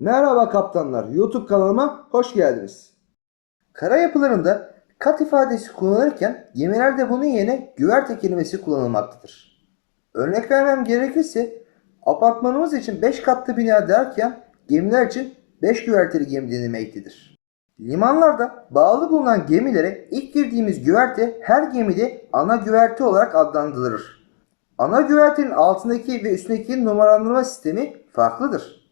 Merhaba kaptanlar, YouTube kanalıma hoş geldiniz. Kara yapılarında kat ifadesi kullanılırken gemilerde bunun yerine güverte kelimesi kullanılmaktadır. Örnek vermem gerekirse apartmanımız için 5 katlı bina derken gemiler için 5 güverteli gemi denilmektedir. Limanlarda bağlı bulunan gemilere ilk girdiğimiz güverte her gemide ana güverte olarak adlandırılır. Ana güvertenin altındaki ve üstündeki numaralandırma sistemi farklıdır.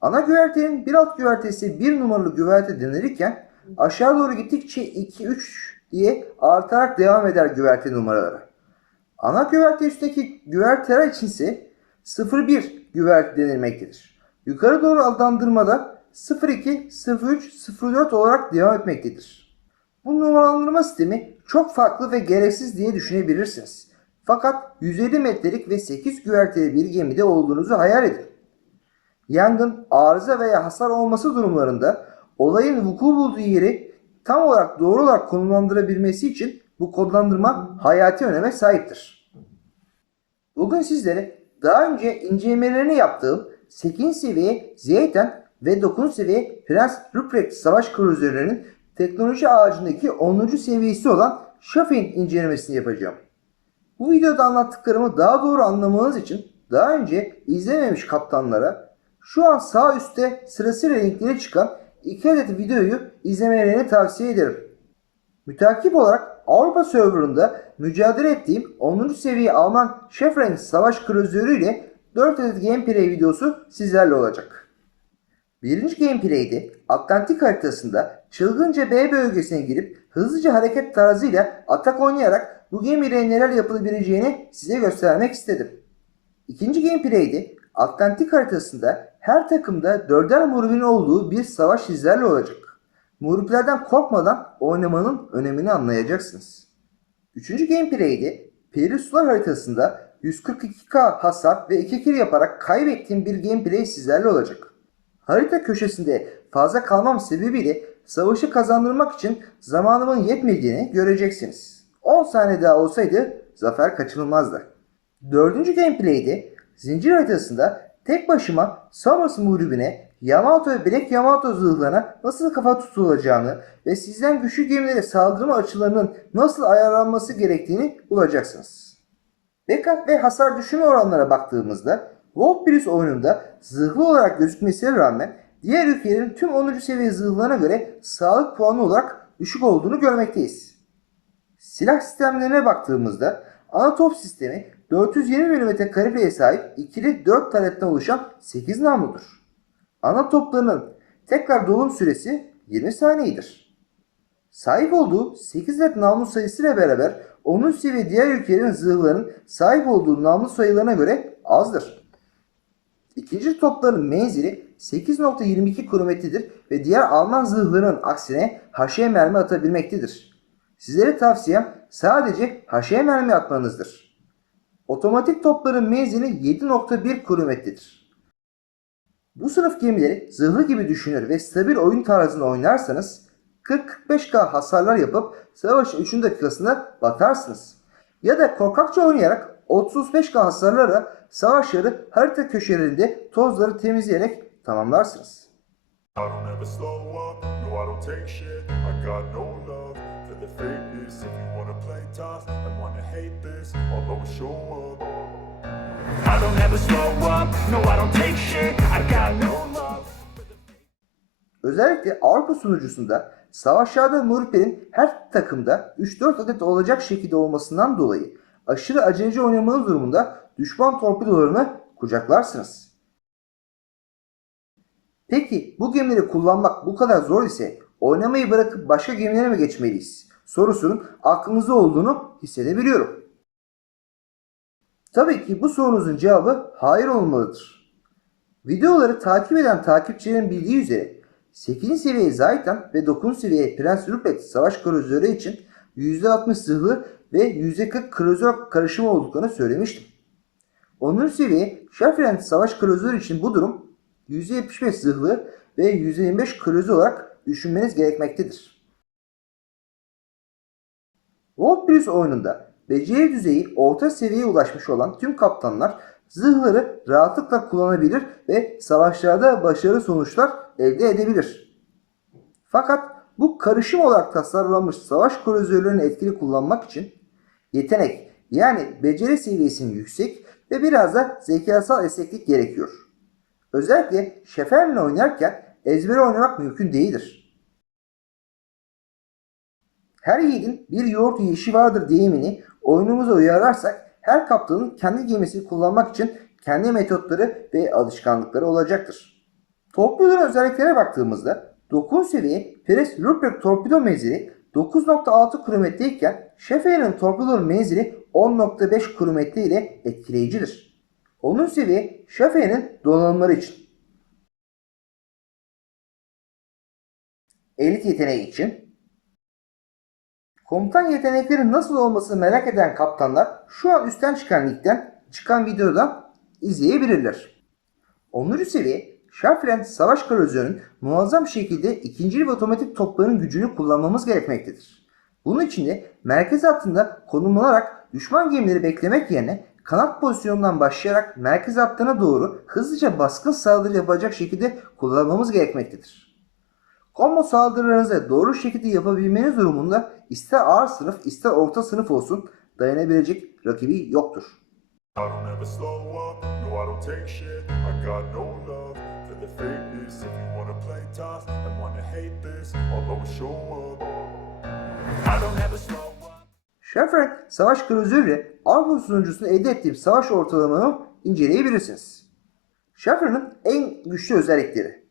Ana güvertenin bir alt güvertesi 1 numaralı güverte denilirken aşağı doğru gittikçe 2, 3 diye artarak devam eder güverte numaraları. Ana güverte üstteki güverteler içinse 01 güverte denilmektedir. Yukarı doğru adlandırmada 02, 03, 04 olarak devam etmektedir. Bu numaralandırma sistemi çok farklı ve gereksiz diye düşünebilirsiniz. Fakat 150 metrelik ve 8 güverteli bir gemide olduğunuzu hayal edin. Yangın, arıza veya hasar olması durumlarında olayın vuku bulduğu yeri tam olarak doğru olarak konumlandırabilmesi için bu kodlandırma hayati öneme sahiptir. Bugün sizlere daha önce incelemelerini yaptığım 8. seviye Zeyten ve 9. seviye Prens Ruprecht savaş kruzerlerinin teknoloji ağacındaki 10. seviyesi olan Schaffin incelemesini yapacağım. Bu videoda anlattıklarımı daha doğru anlamanız için daha önce izlememiş kaptanlara şu an sağ üstte sırasıyla linkleri çıkan 2 adet videoyu izlemelerini tavsiye ederim. Mütakip olarak Avrupa serverında mücadele ettiğim 10. seviye Alman Chefrenz savaş kruzörü ile 4 adet gameplay videosu sizlerle olacak. Birinci gameplay'de Atlantik haritasında çılgınca B bölgesine girip hızlıca hareket tarzıyla atak oynayarak bu gemiyle neler yapılabileceğini size göstermek istedim. İkinci gameplay'de Atlantik haritasında her takımda 4'er muhribin olduğu bir savaş sizlerle olacak. Muhriplerden korkmadan oynamanın önemini anlayacaksınız. Üçüncü gameplay'de Pelinsular haritasında 142k hasar ve 2 kill yaparak kaybettiğim bir gameplay sizlerle olacak. Harita köşesinde fazla kalmam sebebiyle savaşı kazandırmak için zamanımın yetmediğini göreceksiniz. 10 saniye daha olsaydı zafer kaçınılmazdı. Dördüncü gameplay'de zincir haritasında tek başıma Somers muhribine Yamato ve Black Yamato zırhlarına nasıl kafa tutulacağını ve sizden güçlü gemilere saldırma açılarının nasıl ayarlanması gerektiğini bulacaksınız. Backup ve hasar düşürme oranlara baktığımızda Wolfbreeze oyununda zırhlı olarak gözükmesine rağmen diğer ülkelerin tüm 10. seviye zırhlarına göre sağlık puanı olarak düşük olduğunu görmekteyiz. Silah sistemlerine baktığımızda ana top sistemi 420 mm kalibre'ye sahip ikili 4 taletten oluşan 8 namludur. Ana toplarının tekrar dolum süresi 20 saniyedir. Sahip olduğu 8 adet namlu sayısıyla beraber 10. seviye diğer ülkelerin zırhlarının sahip olduğu namlu sayılarına göre azdır. İkinci topların menzili 8.22 kilometredir ve diğer Alman zırhlarının aksine haşeye mermi atabilmektedir. Sizlere tavsiyem sadece haşeye mermi atmanızdır. Otomatik topların menzili 7.1 kilometredir. Bu sınıf gemileri zırhlı gibi düşünür ve stabil oyun tarzında oynarsanız 40-45k hasarlar yapıp savaşın 3. dakikasında batarsınız. Ya da korkakça oynayarak 35k hasarlara savaşları harita köşelerinde tozları temizleyerek tamamlarsınız. Özellikle Avrupa sunucusunda savaşlarda muhriplerin her takımda 3-4 adet olacak şekilde olmasından dolayı aşırı aceleci oynamanın durumunda düşman torpidolarını kucaklarsınız. Peki bu gemileri kullanmak bu kadar zor ise oynamayı bırakıp başka gemilere mi geçmeliyiz sorusunun aklımızda olduğunu hissedebiliyorum. Tabii ki bu sorunuzun cevabı hayır olmalıdır. Videoları takip eden takipçilerin bildiği üzere 8. seviye Zaytan ve 9. seviye Prens Rupert savaş kruzörü için %60 zırhlı ve %40 kruzör karışımı olduklarını söylemiştim. 10. seviye Schaffenland savaş kruzörü için bu durum %75 zırhlı ve %25 kruzör olarak düşünmeniz gerekmektedir. Wolfbreeze oyununda beceri düzeyi orta seviyeye ulaşmış olan tüm kaptanlar zırhları rahatlıkla kullanabilir ve savaşlarda başarılı sonuçlar elde edebilir. Fakat bu karışım olarak tasarlanmış savaş kruzerlerini etkili kullanmak için yetenek yani beceri seviyesinin yüksek ve biraz da zekasal esneklik gerekiyor. Özellikle şeferle oynarken ezbere oynamak mümkün değildir. Her yiğidin bir yoğurt yiyişi vardır deyimini oyunumuza uyarlarsak her kaptanın kendi gemisini kullanmak için kendi metotları ve alışkanlıkları olacaktır. Torpidonun özelliklere baktığımızda 9 seviye Peres Ruprecht torpido menzili 9.6 km iken Sheffire'ın torpidonun menzili 10.5 km ile etkileyicidir. 10. seviye Sheffire'ın donanımları için. Elit yeteneği için. Komutan yetenekleri nasıl olmasını merak eden kaptanlar şu an üstten çıkan linkten çıkan videodan izleyebilirler. 10. seviye Sheffire'ın savaş kruzerinin muazzam şekilde ikinci ve otomatik toplarının gücünü kullanmamız gerekmektedir. Bunun için de merkez hattında konumlanarak düşman gemileri beklemek yerine kanat pozisyonundan başlayarak merkez hattına doğru hızlıca baskın saldırı yapacak şekilde kullanmamız gerekmektedir. Combo saldırılarınızı doğru şekilde yapabilmeniz durumunda ister ağır sınıf ister orta sınıf olsun dayanabilecek rakibi yoktur. Sheffield savaş kruzeri Avrupa sunucusunda elde ettiğim savaş ortalamamı inceleyebilirsiniz. Sheffield'ın en güçlü özellikleri.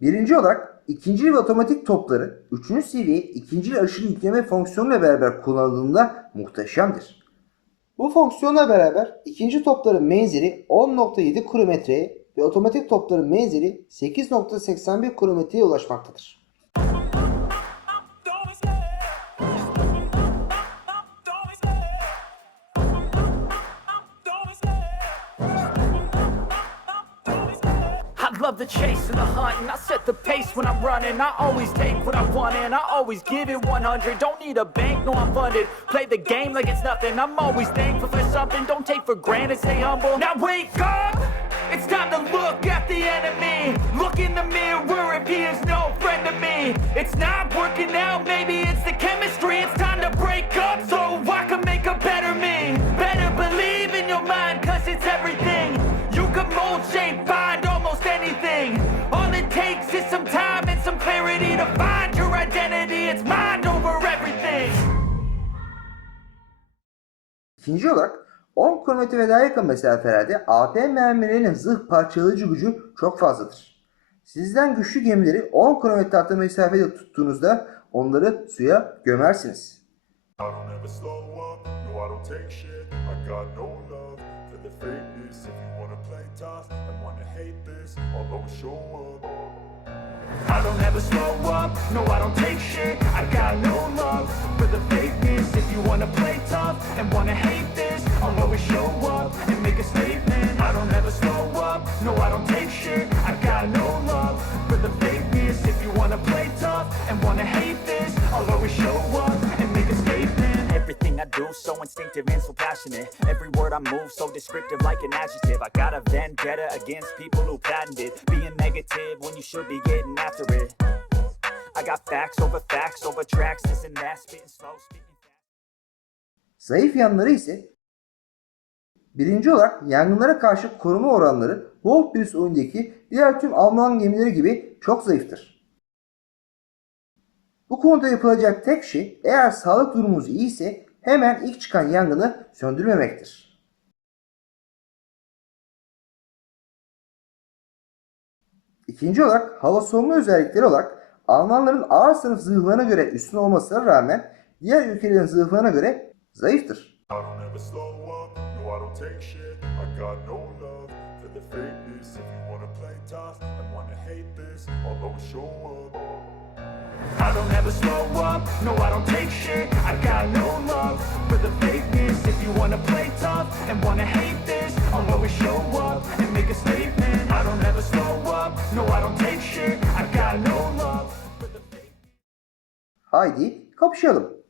Birinci olarak ikinci ve otomatik topları 3. seviye ikinci aşırı yükleme fonksiyonuyla beraber kullanıldığında muhteşemdir. Bu fonksiyonla beraber ikinci topların menzili 10.7 kilometreye ve otomatik topların menzili 8.81 kilometreye ulaşmaktadır. Love the chase and the hunt, and I set the pace when I'm running. I always take what I want and I always give it 100. Don't need a bank, no I'm funded. Play the game like it's nothing. I'm always thankful for something. Don't take for granted, stay humble. Now wake up! It's time to look at the enemy. Look in the mirror if he is no friend to me. It's not working out, maybe it's the chemistry. It's time to break up so I can make a better me. Better believe in your mind, cause it's everything. You can mold, shape, find almost anything. All it takes is some time and some clarity to find your identity. It's mind over everything. İkinci olarak 10 km ve daha yakın mesafelerde AP mermilerinin zırh parçalayıcı gücü çok fazladır. Sizden güçlü gemileri 10 km hatta mesafede tuttuğunuzda onları suya gömersiniz. I don't ever slow up, no I don't take shit. I got no love for the fakeness. If you wanna play tough and wanna hate this, I'll always show up and make a statement. I don't ever slow up, no I don't take shit. I got no love for the fakeness. If you wanna play tough and wanna hate this, I'll always show up and make a statement. Everything I do so instinctive and so passionate. Every word I move so descriptive like an adjective. I got a vendetta against people who patented being negative when you should be getting after it. I got facts over tracks, this and that, spitting slow, spitting fast. Zayıf yanları ise birinci olarak yangınlara karşı koruma oranları Wolfbüs oyundaki diğer tüm Alman gemileri gibi çok zayıftır. Bu konuda yapılacak tek şey eğer sağlık durumunuz iyiyse hemen ilk çıkan yangını söndürmemektir. İkinci olarak hava savunma özellikleri olarak Almanların ağır sınıf zırhlarına göre üstün olmasına rağmen diğer ülkelerin zırhlarına göre zayıftır. I don't ever slow up, no I don't take shit. I got no love for the fakeness. If you wanna play tough and wanna hate this, I'll always show up and make a statement. I don't ever slow up, no I don't take shit. I got no love for the fakeness. Haydi kapışalım.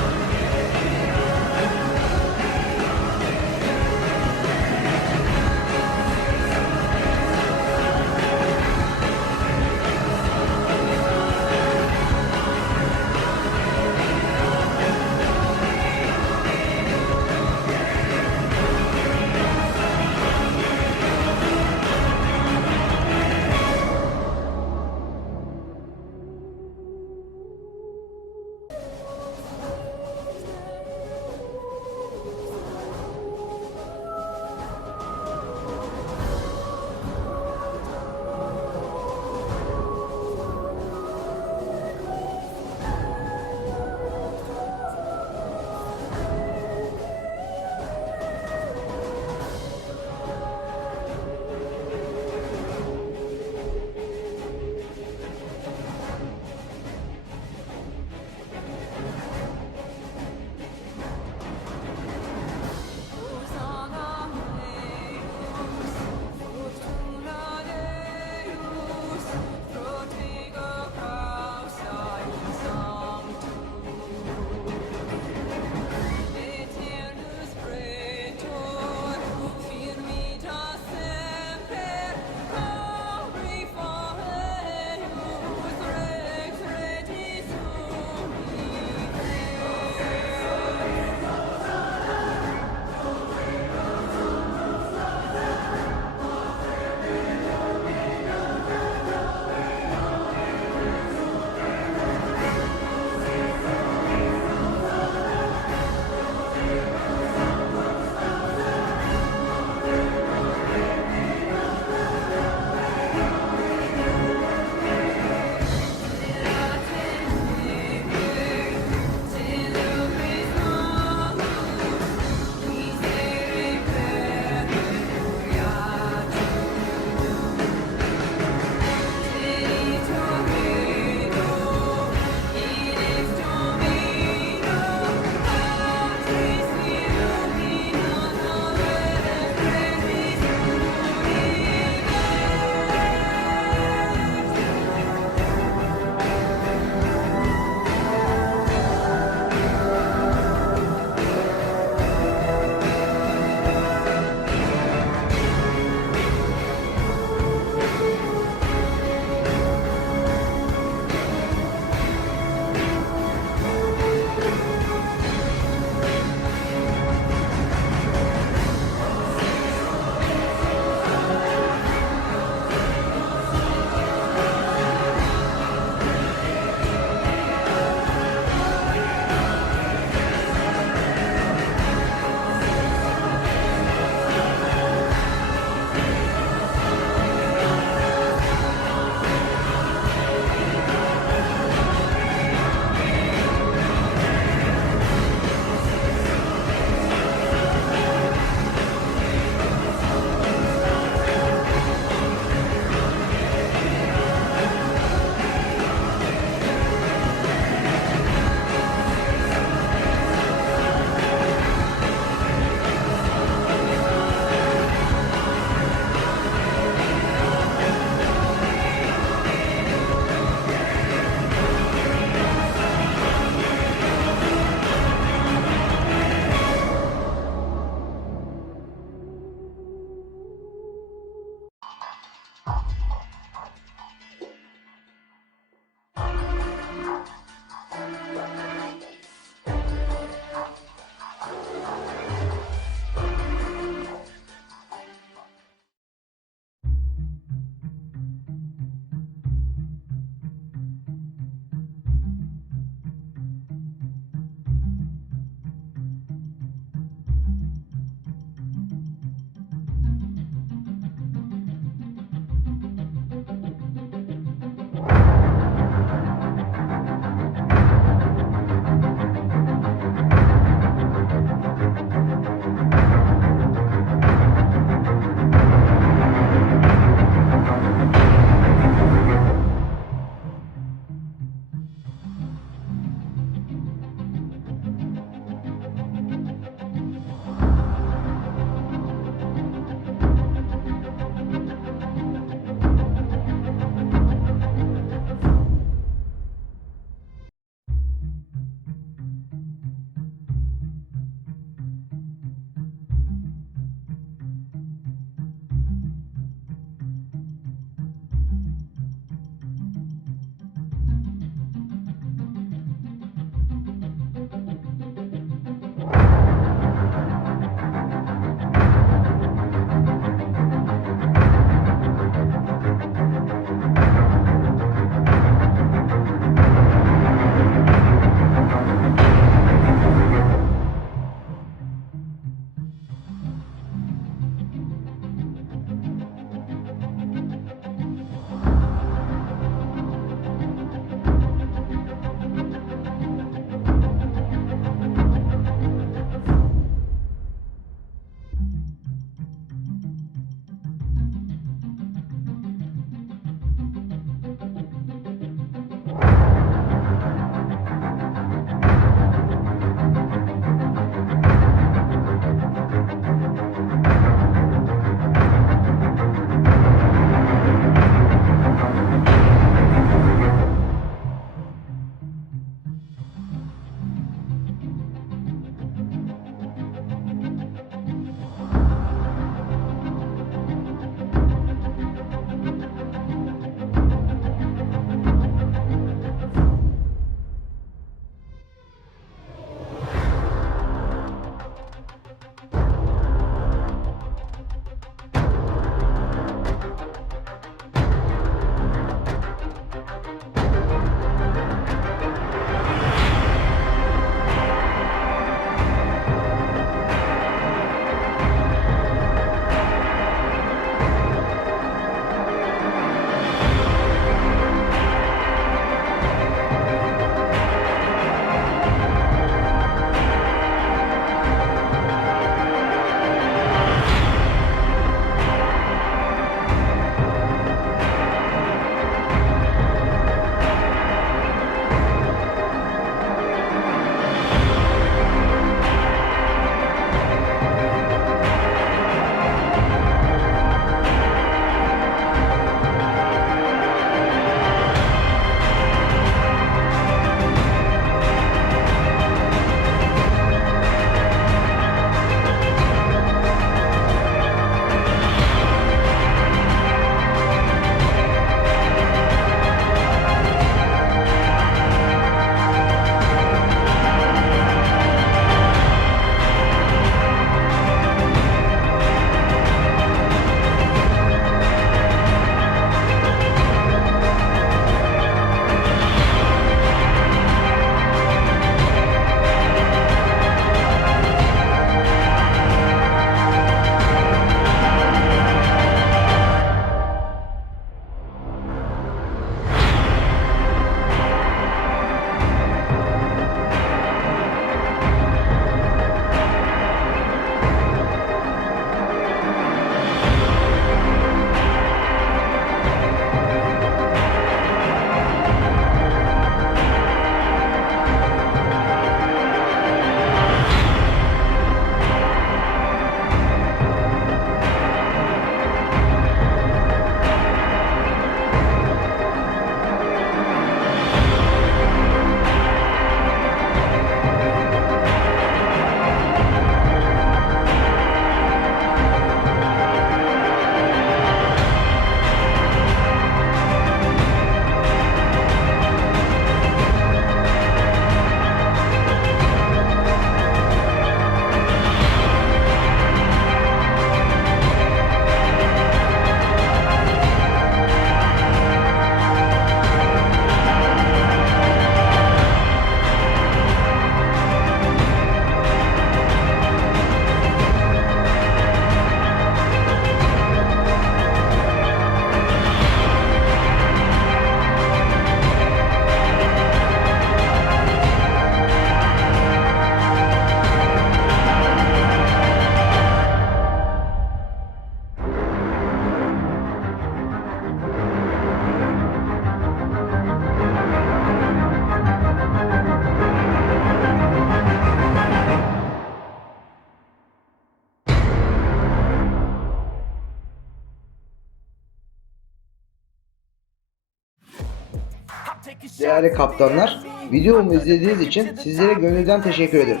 Değerli kaptanlar, videomu izlediğiniz için sizlere gönülden teşekkür ederim.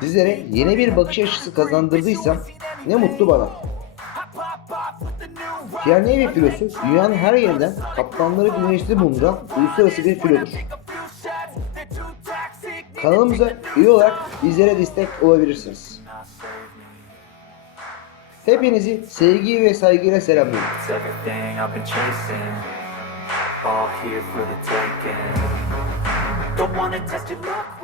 Sizlere yeni bir bakış açısı kazandırdıysam ne mutlu bana. Pierre Navy filosu dünyanın her yerinden kaptanları güneşli bulunduran uluslararası bir filodur. Kanalımıza üye olarak bizlere destek olabilirsiniz. Hepinizi sevgi ve saygıyla selamlıyorum. It's everything I've been chasing, all here for the taking. Don't wanna test your luck.